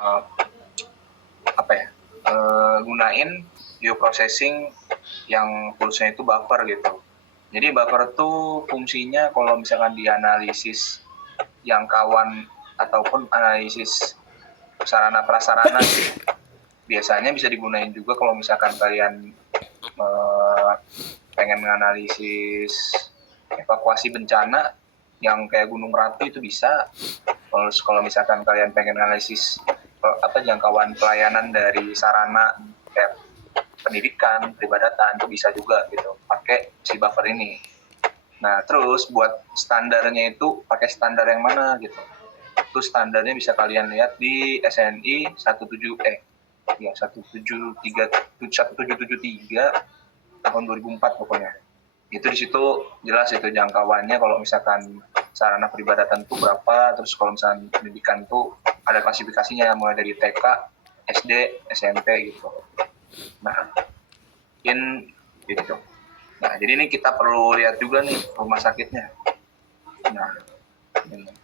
apa ya, gunain geoprocessing yang toolsnya itu buffer gitu. Jadi buffer tuh fungsinya kalau misalkan dianalisis jangkauan ataupun analisis sarana prasarana gitu. Biasanya bisa digunain juga kalau misalkan kalian pengen menganalisis evakuasi bencana yang kayak Gunung Merapi itu bisa. Kalau misalkan kalian pengen analisis jangkauan pelayanan dari sarana kayak pendidikan, peribadatan itu bisa juga gitu pakai si buffer ini. Nah terus buat standarnya itu pakai standar yang mana gitu? Itu standarnya bisa kalian lihat di SNI 1773 tahun 2004 pokoknya. Itu di situ jelas itu jangkauannya kalau misalkan sarana peribadatan itu berapa, terus kalau misalkan pendidikan itu ada klasifikasinya mulai dari TK, SD, SMP gitu. Nah, mungkin gitu. Nah, jadi ini kita perlu lihat juga nih rumah sakitnya. Nah,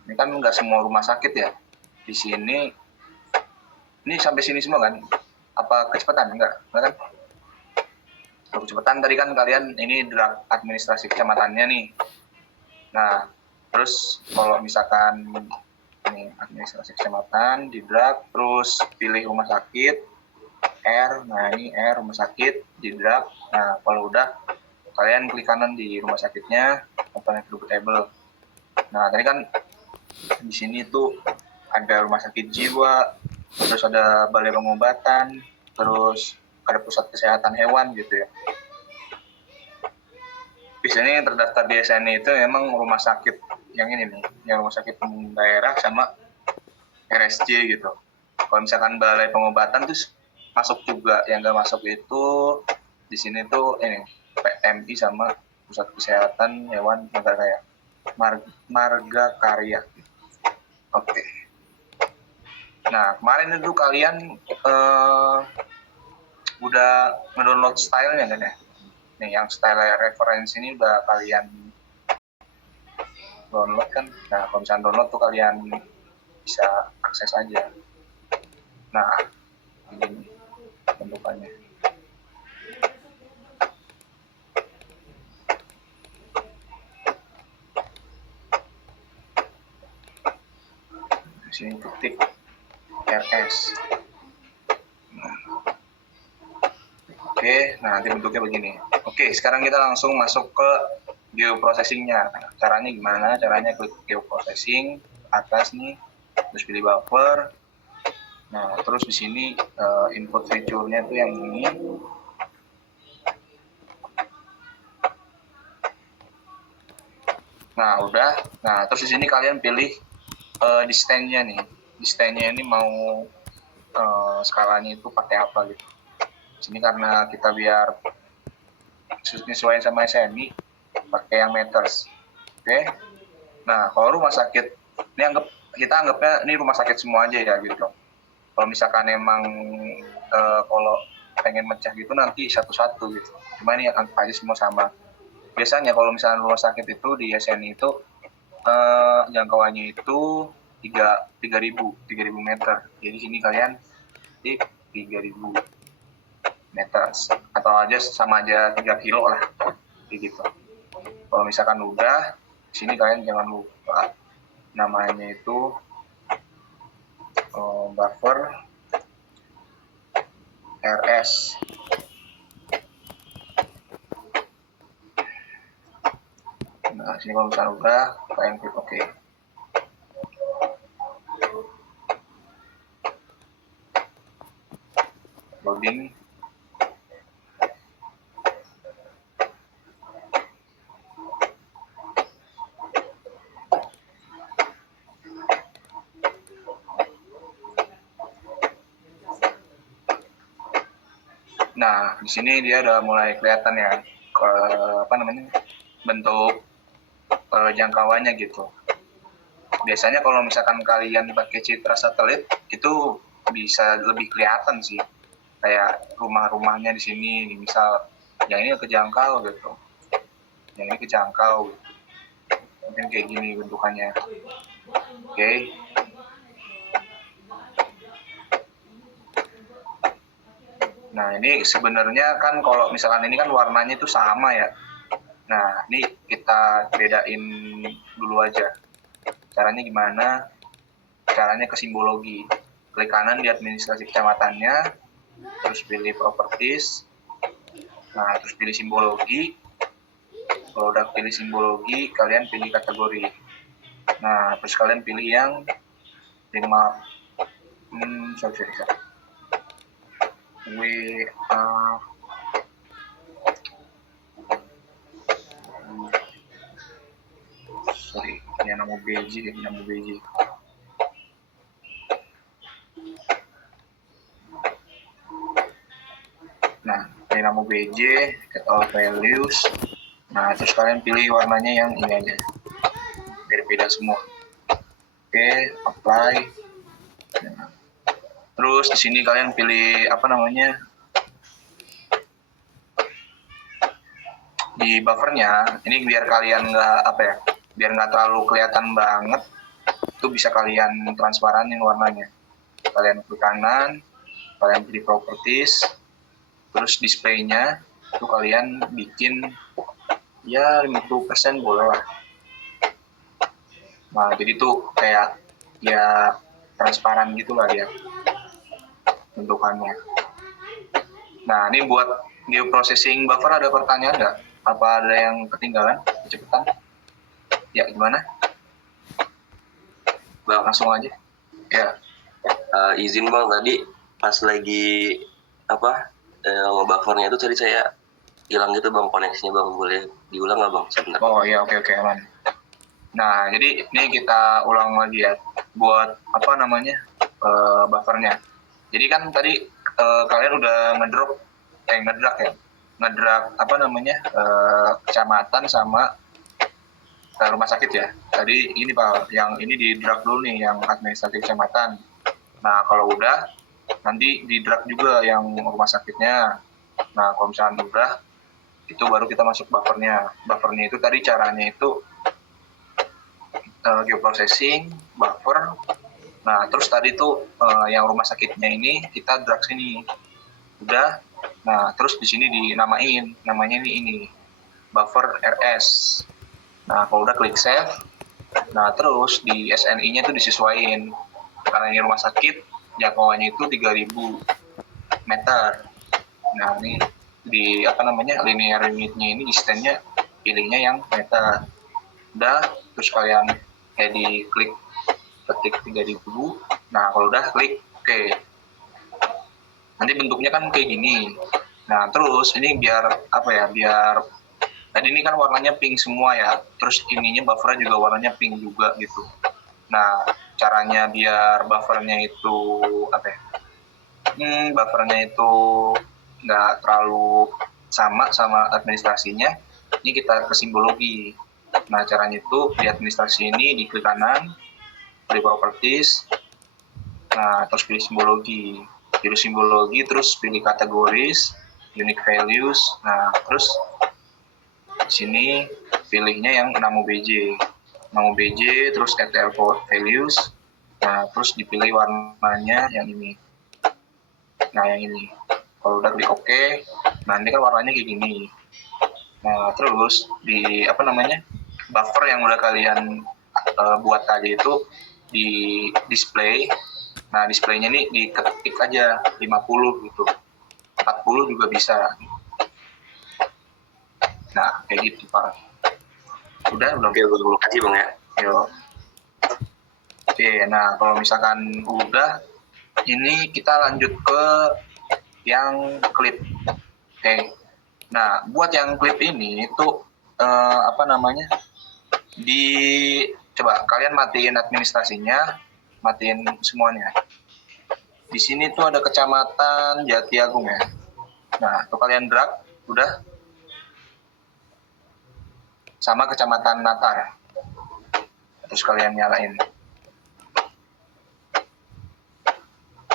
ini kan nggak semua rumah sakit ya. Di sini, ini sampai sini semua kan? Apa kecepatan? Enggak kan? Kecepatan tadi kan kalian ini draft administrasi kecamatannya nih. Nah, terus kalau misalkan ini administrasi kecamatan di drag, terus pilih rumah sakit R, nah ini R rumah sakit di drag. Nah kalau udah kalian klik kanan di rumah sakitnya, open table. Nah tadi kan di sini tuh ada rumah sakit jiwa, terus ada balai pengobatan, terus ada pusat kesehatan hewan gitu ya. Biasanya yang terdaftar di SNI itu emang rumah sakit yang ini nih, yang rumah sakit daerah sama RSJ gitu. Kalau misalkan balai pengobatan tuh masuk juga, yang nggak masuk itu di sini tuh ini PMI sama pusat kesehatan hewan Marga Karya. Oke. Nah kemarin itu kalian udah mendownload stylenya kan ya? Nih yang style reference ini udah kalian download kan? Nah kalau misalkan download tuh kalian bisa akses aja. Nah ini bentukannya. Di sini ketik RS. Oke, nah nanti bentuknya begini. Oke, sekarang kita langsung masuk ke geoprocessingnya. Caranya gimana? Caranya klik geoprocessing atas nih, terus pilih buffer. Nah, terus di sini input feature-nya tuh yang ini. Nah, udah. Nah, terus di sini kalian pilih distance-nya nih. Distance-nya ini mau skalanya itu pakai apa gitu. Sini karena kita biar sesuai sama SNI pakai yang meters. Oke. Nah, kalau rumah sakit ini kita anggapnya ini rumah sakit semua aja ya gitu. Kalau misalkan emang kalau pengen mecah gitu nanti satu-satu gitu. Cuma ini anggap aja semua sama. Biasanya kalau misalkan rumah sakit itu di SNI itu jangkauannya itu 3.000 meter. Jadi sini kalian di 3.000 meter atau aja sama aja 3 kilo lah gitu. Kalau misalkan udah sini kalian jangan lupa namanya itu buffer RS. Nah sini kalau misalkan udah kalian klik OK. Loading. Nah, di sini dia udah mulai kelihatan ya bentuk jangkauannya gitu. Biasanya kalau misalkan kalian pakai citra satelit itu bisa lebih kelihatan sih. Kayak rumah-rumahnya di sini, misal yang ini kejangkau gitu. Yang ini kejangkau. Mungkin kayak gini bentukannya. Oke. Nah, ini sebenarnya kan kalau misalkan ini kan warnanya itu sama ya. Nah, ini kita bedain dulu aja. Caranya gimana? Caranya ke simbologi. Klik kanan di administrasi kecamatannya, terus pilih properties. Nah, terus pilih simbologi. Kalau udah pilih simbologi, kalian pilih kategori. Nah, terus kalian pilih yang 5 sorry. Nama BJ. Nah, ini nama BJ, get all values. Nah, terus kalian pilih warnanya yang ini aja, biar beda semua. Oke, apply. Nah, terus di sini kalian pilih apa namanya, di buffernya. Ini biar kalian biar nggak terlalu kelihatan banget. Itu bisa kalian transparanin warnanya. Kalian klik kanan, kalian pilih properties, terus displaynya itu kalian bikin ya 50% boleh lah. Nah, jadi tuh kayak ya transparan gitu lah dia bentukannya. Nah, ini buat geoprocessing buffer ada pertanyaan nggak? Apa ada yang ketinggalan? Kecepatan? Ya, gimana? Bang, langsung aja. Ya. Izin Bang, tadi pas lagi ngebuffernya itu tadi saya hilang gitu Bang koneksinya Bang, boleh diulang nggak Bang sebentar? Oh iya, oke aman. Nah, jadi ini kita ulang lagi ya buat apa namanya buffernya. Jadi kan tadi kalian udah ngedrag apa namanya kecamatan sama rumah sakit ya. Tadi ini Pak, yang ini di drag dulu nih, yang administratif kecamatan. Nah, kalau udah nanti di drag juga yang rumah sakitnya. Nah, kalau misalnya udah, itu baru kita masuk buffernya. Buffernya itu tadi caranya itu geoprocessing, buffer. Nah, terus tadi tuh yang rumah sakitnya ini kita drag sini. Udah. Nah, terus di sini dinamain, namanya ini buffer RS. Nah, kalau udah klik save. Nah, terus di SNI-nya itu disesuaikan. Karena ini rumah sakit, jangkauannya itu 3000 meter. Nah, ini di apa namanya linear unitnya ini distance-nya pilihnya yang meter. Udah, terus kalian di klik ketik 3000. Nah, kalau udah klik oke. Nanti bentuknya kan kayak gini. Nah, terus ini biar tadi ini kan warnanya pink semua ya, terus ininya buffernya juga warnanya pink juga gitu. Nah, caranya biar buffernya itu buffernya itu nggak terlalu sama administrasinya, ini kita ke simbologi. Nah, caranya itu di administrasi ini di klik kanan, pilih properties, nah terus pilih simbologi, terus pilih kategoris, unique values, nah terus di sini pilihnya yang nama BJ, terus ETL values, nah terus dipilih warnanya yang ini. Nah, yang ini. Kalau udah klik OK, nanti kan warnanya kayak gini. Nah, terus di buffer yang udah kalian buat tadi itu di display. Nah, displaynya ini diketik aja 50 gitu. 40 juga bisa. Nah, kayak gitu Pak. Udah belum? Oke, terima kasih Bang ya. Yuk. Oke, nah kalau misalkan udah, ini kita lanjut ke yang klip. Oke. Nah, buat yang klip ini itu coba kalian matiin administrasinya, matiin semuanya. Di sini tuh ada kecamatan Jati Agung ya. Nah, tuh kalian drag, udah. Sama kecamatan Natar. Terus kalian nyalain.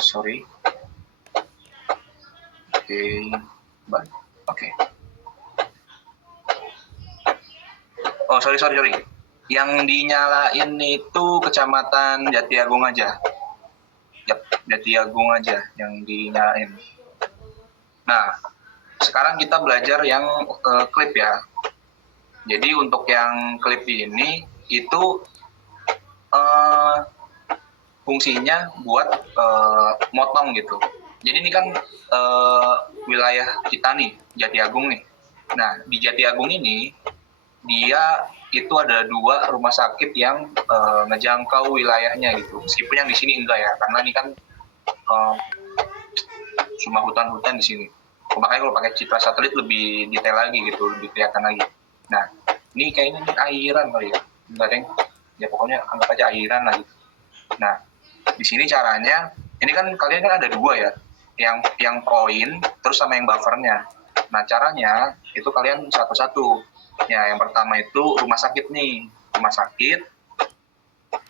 Sorry. Oke. Oh, sorry. Yang dinyalain itu kecamatan Jati Agung aja. Yap, Jati Agung aja yang dinyalain. Nah, sekarang kita belajar yang klip ya. Jadi untuk yang klip ini itu eh, fungsinya buat motong gitu. Jadi ini kan wilayah kita nih, Jatiagung nih. Nah, di Jatiagung ini dia itu ada 2 rumah sakit yang ngejangkau wilayahnya gitu. Meskipun yang di sini enggak ya, karena ini kan cuma hutan-hutan di sini. Makanya kalau pakai citra satelit lebih detail lagi gitu, lebih kelihatan lagi. Nah, ini kayaknya ini airan kali ya, enggak deng? Ya pokoknya anggap aja airan lagi. Nah, di sini caranya, ini kan kalian kan ada 2 ya, yang poin terus sama yang buffernya. Nah, caranya itu kalian satu-satu. Ya, yang pertama itu rumah sakit nih, rumah sakit.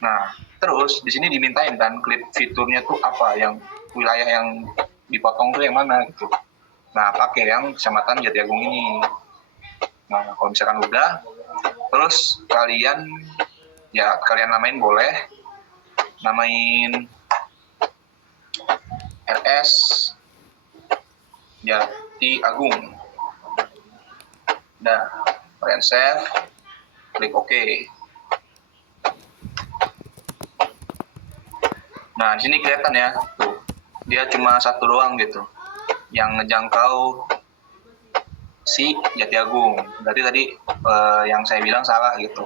Nah, terus di sini dimintain kan klip fiturnya tuh apa, yang wilayah yang dipotong tuh yang mana gitu. Nah, pakai yang Kecamatan Jatiagung ini. Nah, kalau misalkan udah, terus kalian namain boleh, namain RS Jatiagung. Nah, kalian save, klik OK. Nah, di sini kelihatan ya, tuh dia cuma satu doang gitu, yang ngejangkau si Jatiagung. Berarti tadi yang saya bilang salah gitu.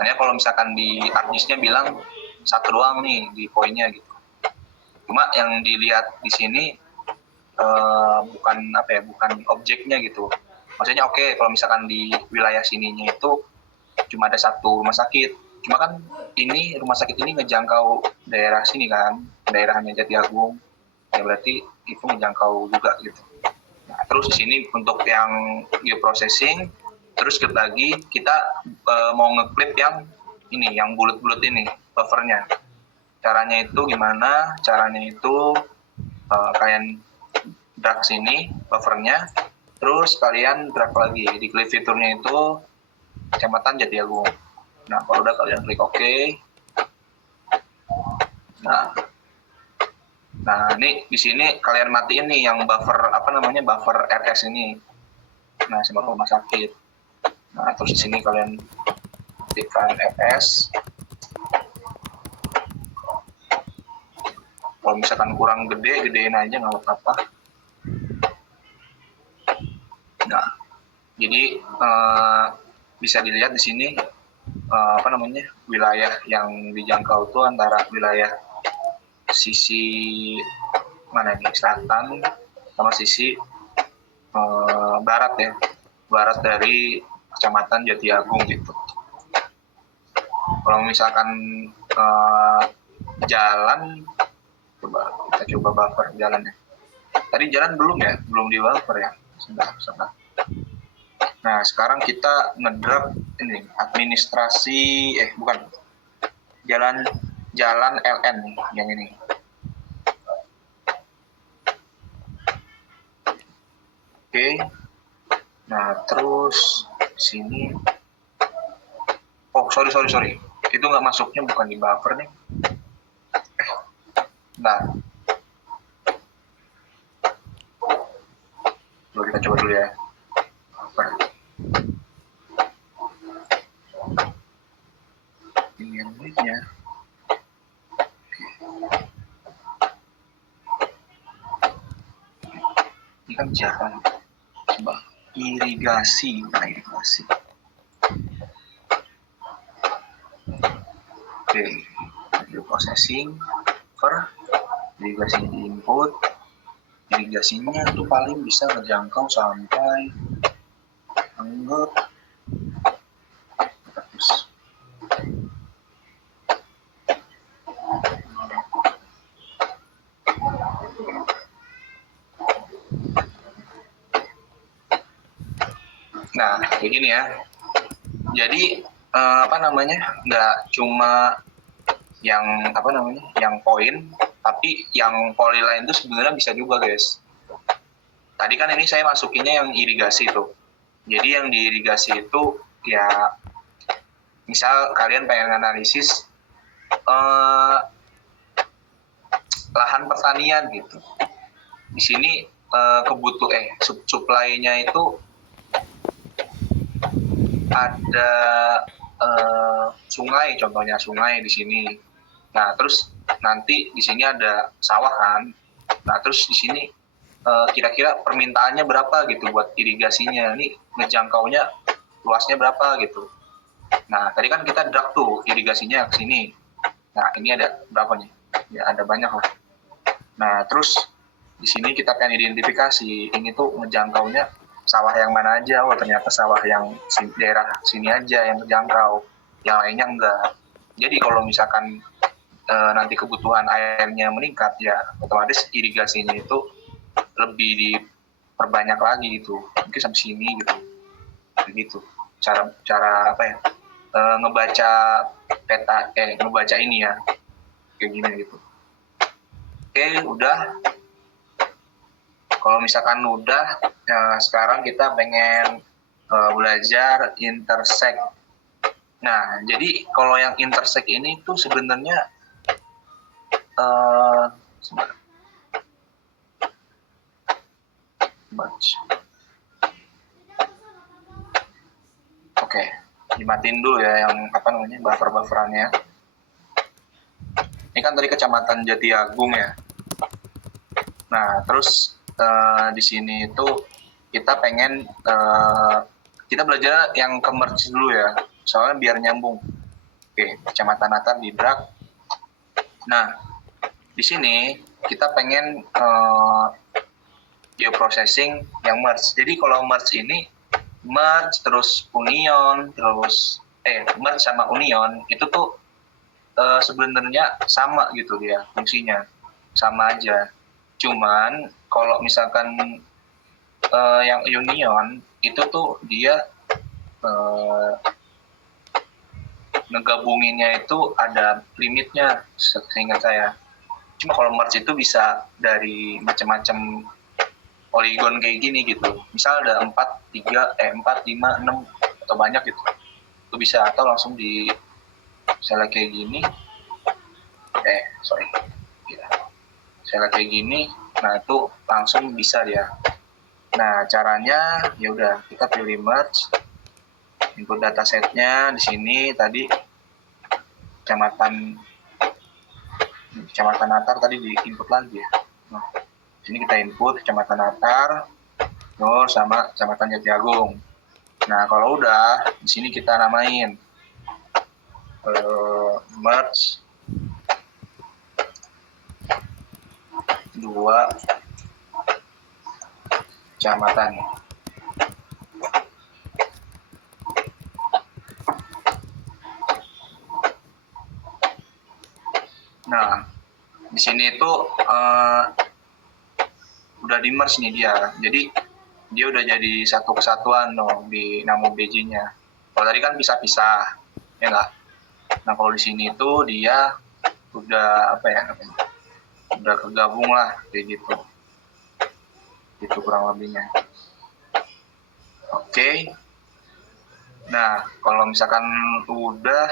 Nah, kalau misalkan di ArcGIS-nya bilang satu doang nih di poinnya gitu. Cuma yang dilihat di sini bukan objeknya gitu. Maksudnya oke, kalau misalkan di wilayah sininya itu cuma ada satu rumah sakit. Cuma kan ini rumah sakit ini ngejangkau daerah sini kan, daerahnya Jatiagung. Ya berarti itu ngejangkau juga gitu. Nah, terus di sini untuk yang geoprocessing, terus lagi kita mau ngeklip yang ini, yang bulat-bulat ini, buffernya. Caranya itu gimana? Caranya itu kalian drag sini buffernya, terus kalian drag lagi di klip fiturnya itu Kecamatan Jatiagung. Nah, kalau udah kalian klik OK. Nah, ini di sini kalian matiin nih yang buffer buffer RS ini. Nah, sama rumah sakit. Nah, terus di sini kalian aktifkan RS. Kalau misalkan kurang gede, gedein aja nggak apa-apa. Nah, jadi bisa dilihat di sini wilayah yang dijangkau itu antara wilayah sisi mana nih, selatan sama sisi barat ya, barat dari Kecamatan Jatiagung gitu. Kalau misalkan jalan, kita coba buffer jalannya. Tadi jalan belum di buffer ya. Sebentar. Nah, sekarang kita ngedrag ini administrasi jalan LN nih, yang ini. Oke. Nah, terus sini. Oh, sorry. Itu nggak masuknya, bukan di buffer nih. Nah, kita coba dulu ya. Buffer. Ini yang baiknya. Ini kan jalan. Coba irigasi. Oke, video processing, irigasi di input, irigasinya tuh paling bisa ngejangkau sampai anggap 100. Nah, begini ya. Jadi nggak cuma yang yang poin, tapi yang polyline itu sebenarnya bisa juga, guys. Tadi kan ini saya masukinnya yang irigasi tuh. Jadi yang diirigasi itu ya, misal kalian pengen analisis lahan pertanian gitu. Di sini supply-nya itu ada sungai, contohnya sungai di sini. Nah, terus nanti di sini ada sawah kan. Nah, terus di sini kira-kira permintaannya berapa gitu buat irigasinya. Ini ngejangkaunya luasnya berapa gitu. Nah, tadi kan kita drag tuh irigasinya ke sini. Nah, ini ada berapa nih? Ya, ada banyak lah. Nah, terus di sini kita akan identifikasi ini tuh ngejangkaunya sawah yang mana aja. Oh, ternyata sawah yang daerah sini aja yang terjangkau, yang lainnya enggak. Jadi kalau misalkan nanti kebutuhan airnya meningkat, ya otomatis irigasinya itu lebih diperbanyak lagi gitu, mungkin sampai sini gitu. Begitu cara apa ya, ngebaca peta, ngebaca ini ya, kayak gini gitu. Oke, udah. Kalau misalkan udah, sekarang kita pengen belajar intersect. Nah, jadi kalau yang intersect ini tuh sebenarnya Oke, dimatiin dulu ya yang buffer-bufferannya. Ini kan tadi Kecamatan Jatiagung ya. Nah, terus di sini itu kita pengen kita belajar yang ke merge dulu ya, soalnya biar nyambung. Oke, Kecamatan Natar di drag. Nah, di sini kita pengen geoprocessing yang merge. Jadi kalau merge ini merge terus union terus merge sama union itu tuh sebenarnya sama gitu dia fungsinya, sama aja. Cuman kalau misalkan yang union itu tuh dia ngegabunginnya itu ada limitnya seingat saya. Cuma kalau merge itu bisa dari macam-macam poligon kayak gini gitu. Misal ada 4, 5, 6 atau banyak gitu. Itu bisa, atau langsung di misalnya kayak gini. Misalnya kayak gini, nah itu langsung bisa dia. Nah, caranya ya udah kita pilih merge. Input datasetnya di sini tadi Kecamatan Natar tadi di input lagi ya. Nah, sini kita input Kecamatan Natar, sama Kecamatan Jatiagung. Nah, kalau udah di sini kita namain merge 2 kecamatan. Nah, di sini itu udah di merge nih dia. Jadi dia udah jadi satu kesatuan dong di nama BJ-nya. Kalau tadi kan pisah-pisah, ya nggak? Nah, kalau di sini itu dia udah udah kegabung lah kayak gitu. Itu kurang lebihnya. Oke. Nah, kalau misalkan udah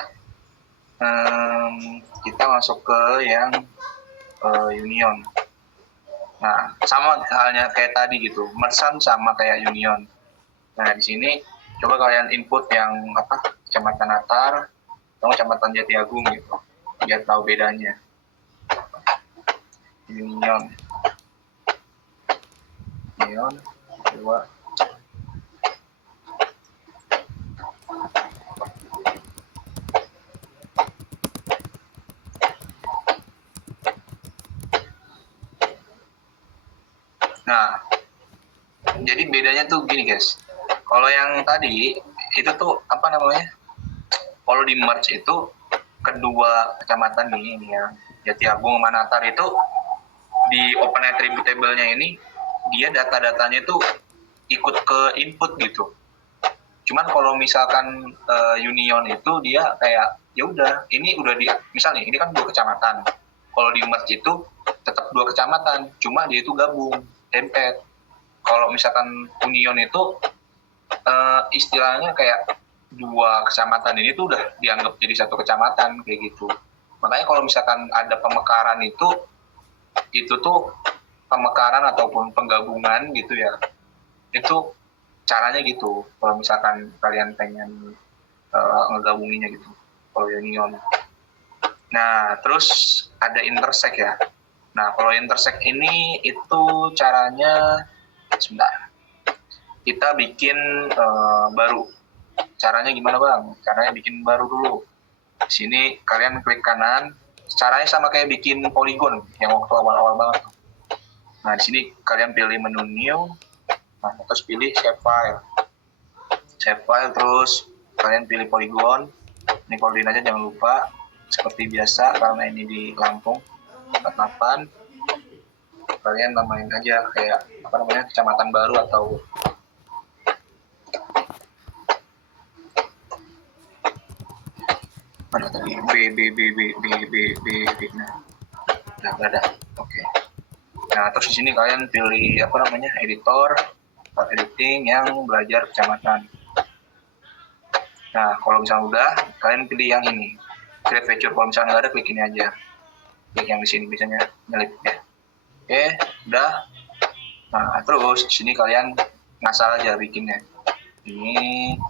kita masuk ke yang union. Nah, sama halnya kayak tadi gitu, mersan sama kayak union. Nah, di sini coba kalian input yang Kecamatan Natar atau Kecamatan Jatiagung gitu, biar tahu bedanya. Union 2. Nah, jadi bedanya tuh gini guys. Kalau yang tadi itu tuh kalau di merge itu kedua kecamatan ini ya, Jatiagung sama Natar itu di open attribute table-nya ini dia data-datanya itu ikut ke input gitu. Cuman kalau misalkan union itu dia kayak ya udah, ini udah misalnya ini kan 2 kecamatan. Kalau di merge itu tetap 2 kecamatan, cuma dia itu gabung, dempet. Kalau misalkan union itu istilahnya kayak 2 kecamatan ini tuh udah dianggap jadi 1 kecamatan kayak gitu. Makanya kalau misalkan ada pemekaran itu tuh pemekaran ataupun penggabungan gitu ya, itu caranya gitu kalau misalkan kalian pengen ngegabunginnya gitu, kalau union. Nah terus ada intersect ya. Nah kalau intersect ini itu caranya, sebentar, kita bikin baru. Caranya gimana bang? Caranya bikin baru dulu. Di sini kalian klik kanan. Caranya sama kayak bikin polygon yang waktu awal-awal banget. Nah di sini kalian pilih menu new. Nah terus pilih shape file. Shape file terus kalian pilih polygon. Ini koordinatnya jangan lupa seperti biasa karena ini di Lampung 48. Kalian namain aja kayak apa namanya, kecamatan baru atau mana tadi, nah udah oke. Nah terus di sini kalian pilih apa namanya, editor editing yang belajar kecamatan. Nah kalau misalnya udah, kalian pilih yang ini, create feature. Kalau misalnya nggak ada, klik ini aja, klik yang di sini biasanya nyelip ya. Oke udah. Nah terus di sini kalian ngasal aja bikinnya. Ini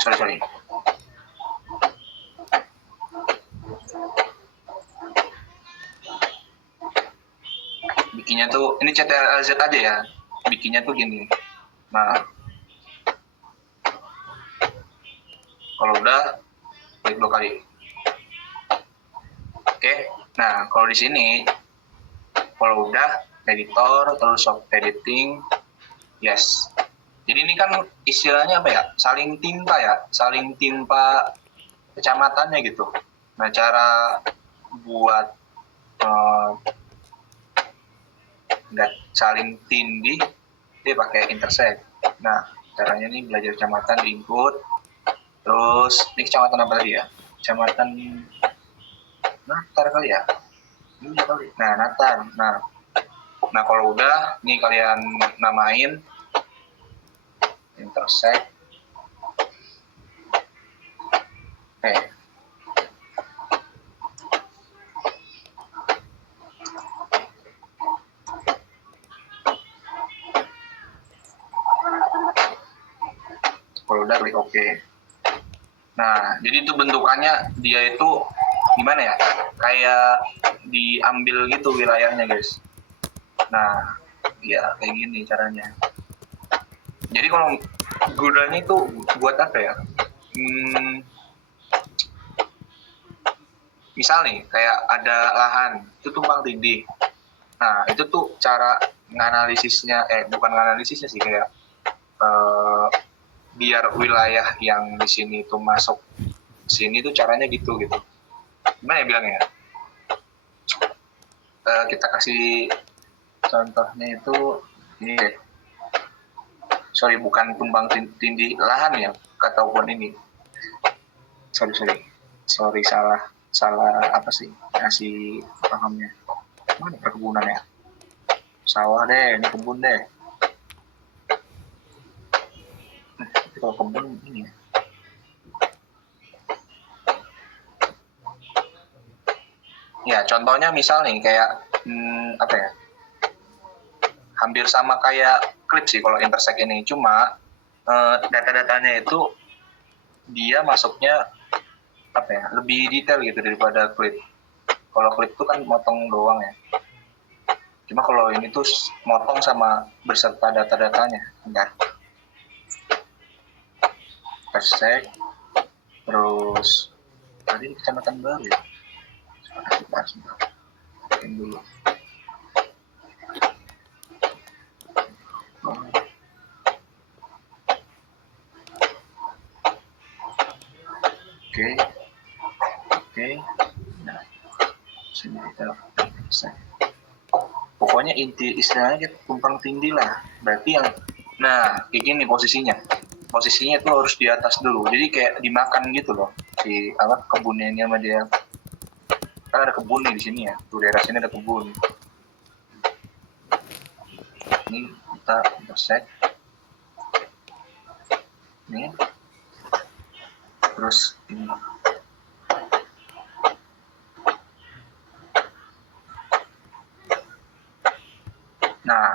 sorry bikinnya tuh ini CTRL-Z aja ya, bikinnya tuh gini. Nah kalau udah klik 2 kali. Oke, nah kalau di sini kalau udah editor terus soft editing, yes. Jadi ini kan istilahnya apa ya, saling timpa kecamatannya gitu. Nah cara buat nggak saling tindih, dia pakai intersect. Nah caranya ini belajar kecamatan di input. Terus ini kecamatan apa tadi ya? Kecamatan Natar kali ya? Iya kali. Nah Natar. Nah kalau udah, nih kalian namain intersect. Kalau udah klik OK. Nah jadi itu bentukannya dia itu gimana ya? Kayak diambil gitu wilayahnya guys. Nah ya kayak gini caranya. Jadi kalau gunanya itu buat apa ya? Misal nih kayak ada lahan itu tumpang tindih. Nah itu tuh cara nganalisisnya, bukan nganalisisnya sih, kayak biar wilayah yang di sini tuh masuk sini tuh caranya gitu. Gimana ya bilangnya? Kita kasih contohnya itu ini deh. Sorry, bukan tumpang tindih lahan ya, ataupun ini. Sorry, salah apa sih kasih pahamnya. Mana perkebunan ya? Sawah deh, ini kebun deh. Kalau kebun ini ya. Ya contohnya misal nih kayak apa ya? Hampir sama kayak klip sih kalau intersect ini, cuma data-datanya itu dia masuknya apa ya, lebih detail gitu daripada klip. Kalau klip itu kan motong doang ya. Cuma kalau ini tuh motong sama berserta data-datanya. Enggak. Intersect. Terus tadi kecamatan baru ya. Sebentar. Dulu. Oke. Nah, sini kita selesai. Pokoknya inti istilahnya tumpang tindih lah. Berarti yang, nah kayak gini posisinya itu harus di atas dulu. Jadi kayak dimakan gitu loh si apa kebunnya ini sama dia. Kan ada kebun nih di sini ya. Tuh daerah sini ada kebun. Ini kita intersect. Ini. Terus ini. Nah,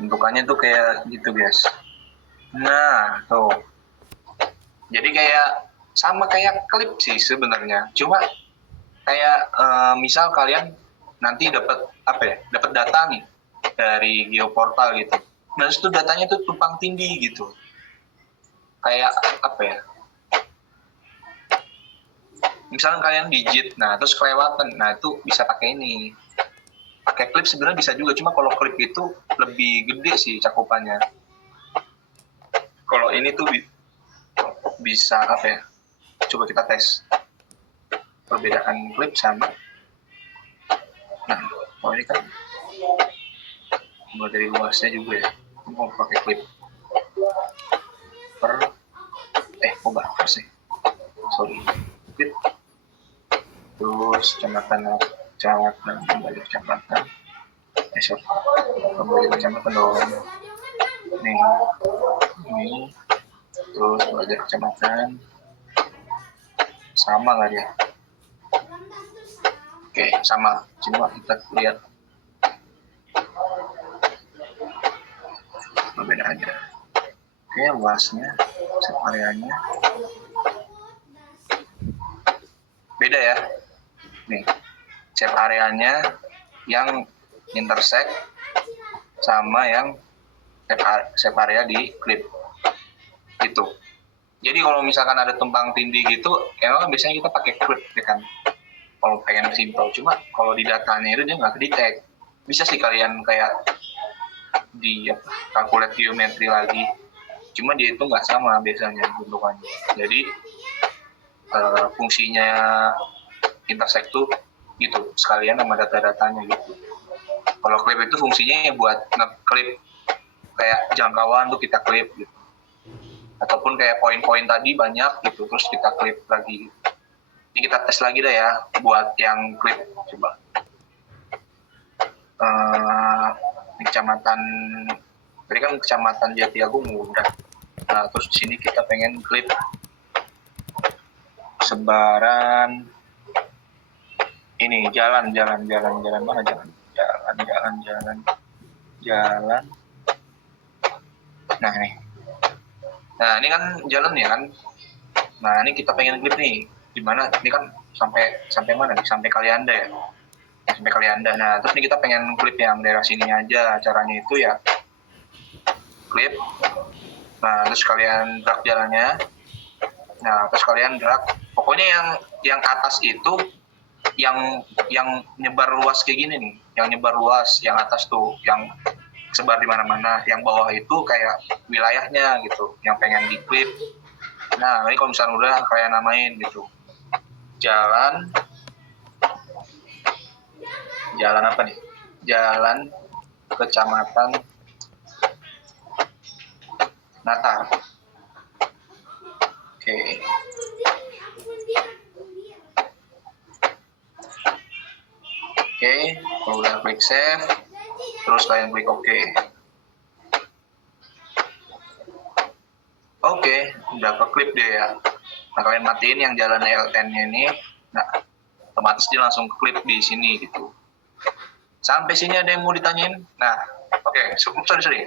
bentukannya tuh kayak gitu guys. Nah, tuh. Jadi kayak sama kayak klip sih sebenarnya. Cuma kayak misal kalian nanti dapat apa ya? Dapat data nih dari geoportal gitu. Nah, itu datanya tuh tumpang tindih gitu. Kayak apa ya? Misalnya kalian digit, nah terus kelewatan, nah itu bisa pakai ini. Pakai klip sebenarnya bisa juga, cuma kalau klip itu lebih gede sih cakupannya. Kalau ini tuh bisa apa ya? Coba kita tes perbedaan klip sama. Nah, kalau ini kan mulai dari luasnya juga ya. Mau pakai klip per kok bahas sih? Sorry. Klip. Terus kecamatan kembali kecamatan. Sorry. Kembali kecamatan dong. Ini terus belajar kecamatan sama nggak dia? Oke, sama. Cuma kita lihat perbedaannya. Oke, luasnya, set areanya beda ya. Nih, set areanya yang intersect sama yang set area di klip itu. Jadi kalau misalkan ada tumpang tindih gitu, emang biasanya kita pakai klip ya kan. Kalau pengen simple, cuma kalau di datanya itu dia nggak detect. Bisa sih kalian kayak di kalkulasi geometri lagi, cuma dia itu nggak sama biasanya bentukannya. Jadi fungsinya intersect tuh gitu sekalian sama data-datanya gitu. Kalau klip itu fungsinya ya buat nge-klip kayak jangkauan tuh kita klip gitu, ataupun kayak poin-poin tadi banyak gitu terus kita klip lagi. Ini kita tes lagi deh ya buat yang klip. Coba di kecamatan tadi kan kecamatan Jatiagung udah. Nah terus di sini kita pengen klip sebaran ini jalan mana jalan. Nah ini kan jalan ya kan. Nah ini kita pengen klip nih gimana, ini kan sampai mana nih, sampai Kalianda ya. Sampai Kalianda. Nah terus ini kita pengen klip yang daerah sini aja. Caranya itu ya klip, nah terus kalian drag jalannya, nah terus kalian drag pokoknya yang atas itu yang nyebar luas kayak gini nih, yang nyebar luas yang atas tuh yang sebar di mana-mana, yang bawah itu kayak wilayahnya gitu yang pengen diklip. Nah ini kalau misalnya udah kalian namain gitu jalan apa nih, jalan kecamatan Natar. Oke. Oke, kalau udah klik save, terus kalian klik OK. Oke, udah ke klip deh ya. Nah kalian matiin yang jalan LN-nya ini, nah otomatis dia langsung ke klip di sini gitu. Sampai sini ada yang mau ditanyain? Nah, oke, sorry.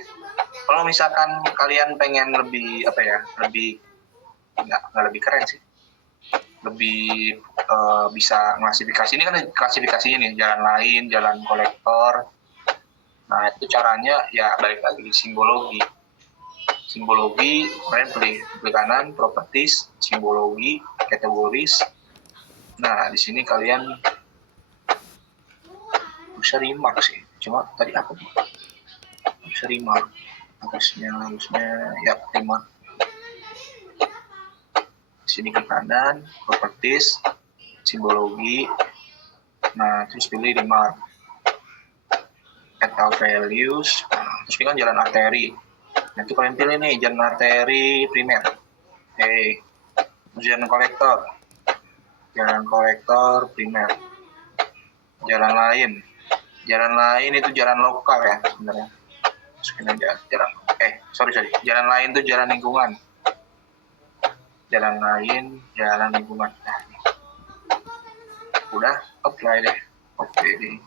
Kalau misalkan kalian pengen lebih apa ya, nggak lebih keren sih, lebih bisa klasifikasi. Ini kan klasifikasinya nih, jalan lain, jalan kolektor. Nah itu caranya ya balik lagi di simbologi, kalian pilih kanan, properties, simbologi, kategoris. Nah di sini kalian bisa remark sih, cuma tadi apa nih, bisa remark harusnya ya remark. Sini ke kanan, properties, simbologi, nah terus pilih remark, add values, nah, terus pilih jalan arteri. Nanti kalian pilih nih jalan arteri primer, jalan kolektor primer, jalan lain itu jalan lokal ya sebenarnya. Jalan lain itu jalan lingkungan. Jalan lain, jalan lingkungan. Nah, udah apply deh. Oke nih.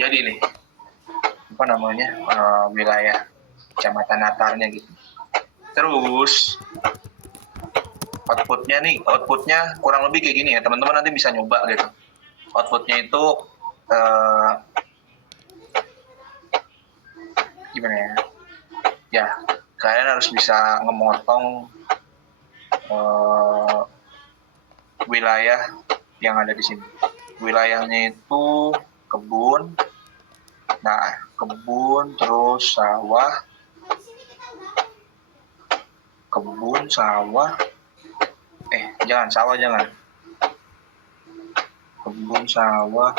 Jadi nih, wilayah kecamatan latarnya gitu. Terus outputnya kurang lebih kayak gini ya, teman-teman nanti bisa nyoba gitu. Outputnya itu gimana ya? Ya, kalian harus bisa ngemotong wilayah yang ada di sini. Wilayahnya itu kebun, kebun terus sawah, jangan. Kebun sawah,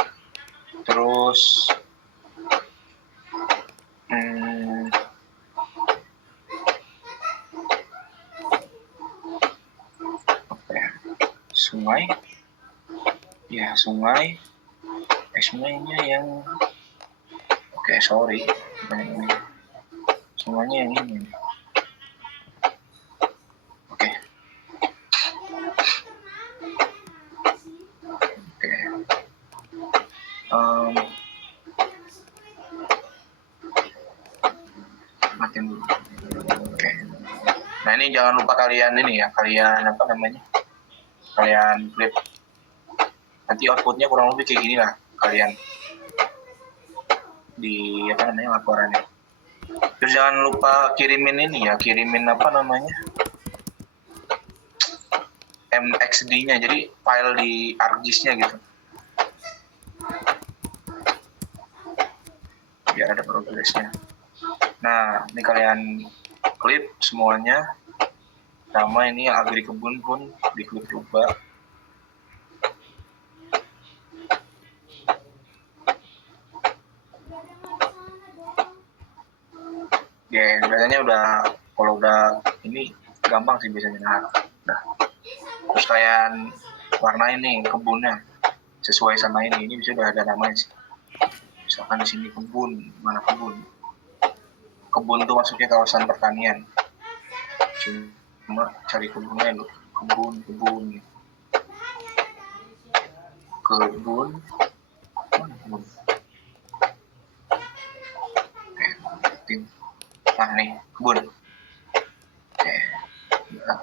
terus sungai. Ya, sungainya yang sungainya yang ini. Matiin dulu. Nah, ini jangan lupa kalian flip. Nanti outputnya kurang lebih kayak gini lah kalian di laporannya. Terus jangan lupa kirimin MXD-nya, jadi file di ArcGIS-nya gitu, biar ada progresnya. Nah, ini kalian klik semuanya, sama ini agri kebun pun diklik juga. Ya, biasanya kalau udah ini gampang sih biasanya. Nah, terus kalian warnain nih kebunnya sesuai sama ini bisa udah ada namanya sih. Misalkan di sini kebun, mana kebun? Kebun tuh masuknya kawasan pertanian. Cuma cari kebunnya loh, kebun. Mana kebun? Nah, nih kebun.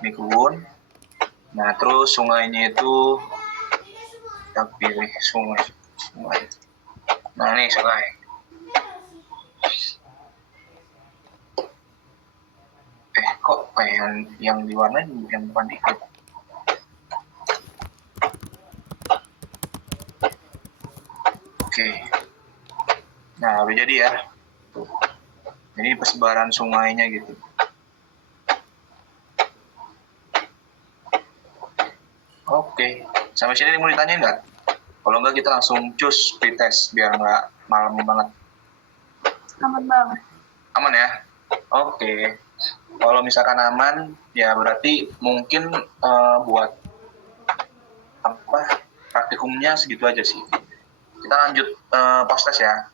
Ini kebun. Nah, terus sungainya itu kita pilih sungai. Nah, ini sungai. Kok yang diwarnain yang bukan dikit. Oke. Nah, udah jadi ya. Ini persebaran sungainya gitu. Oke. Sampai sini mau ditanya nggak? Kalau nggak kita langsung cus pretest biar nggak malam banget. Aman banget. Aman ya? Oke. Kalau misalkan aman, ya berarti mungkin buat praktikumnya segitu aja sih. Kita lanjut post test ya.